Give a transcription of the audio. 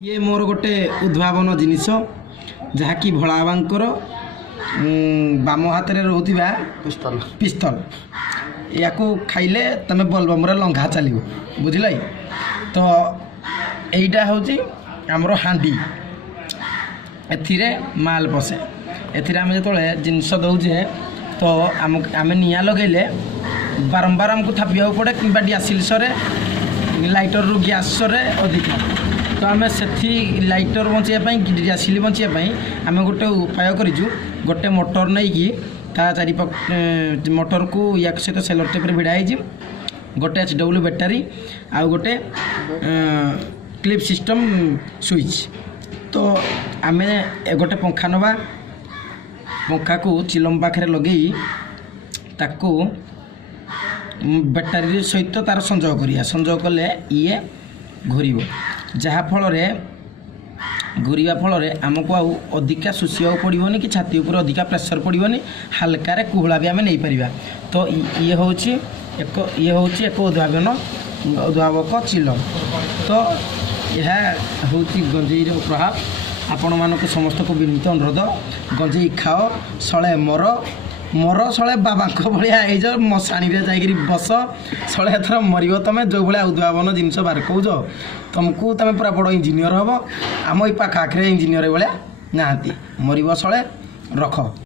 ये मोर गोटे उद्भावन जिनिस जहाँकि भोलाबांकर बाम हाथ में रोकवा पिस्तल या खाइले तुम बोलबम लंघा चलो बुझल तो यहीटा हूँ आमर हांडी एथिरे माल पशे एथिरे आम जो जिनस दौचे तो आम निआ लगेले बारंबार आमको थापिया पड़े कि डियासिलसरे लाइटर रु गैस अधिक तो आम से लाइटर बचाई डियासिल बचाई आम गोटे उपाय करूँ गोटे मोटर नहीं कि चारि मोटर को या सहित सेलर टेप्रे भिड़ाई गोटे HW बैटरी आउ गोटे क्लिप सिस्टम स्विच तो आम गोटे पंखा नवा पंखा को चिलम पाखे लगे ताकू बैटारी सहित तार संजोग करिया संजोग कले ये घूर जहाँफल घूरवा फल आमको आउ अधिका शुषा पड़ोनी कि छाती उपर अधिका प्रेसर पड़ोनी हालकार कुहला भी आम नहीं पार तो ये हूँ एक उद्भावक चिलम तो यह हूँ गंजेईर प्रभाव आपण मानक समस्त को विनीत अनुरोध गंजेई खाओ सले मर मर सले बाबा भाया ये मशाणी जाकि बस सले एथर मर तुम जो भाया उद्भावन जिनस बाहर कौच तुमको तुम पूरा बड़ इंजीनियर हम आम पाखाखे इंजीनियर भाया ना मर सले रख।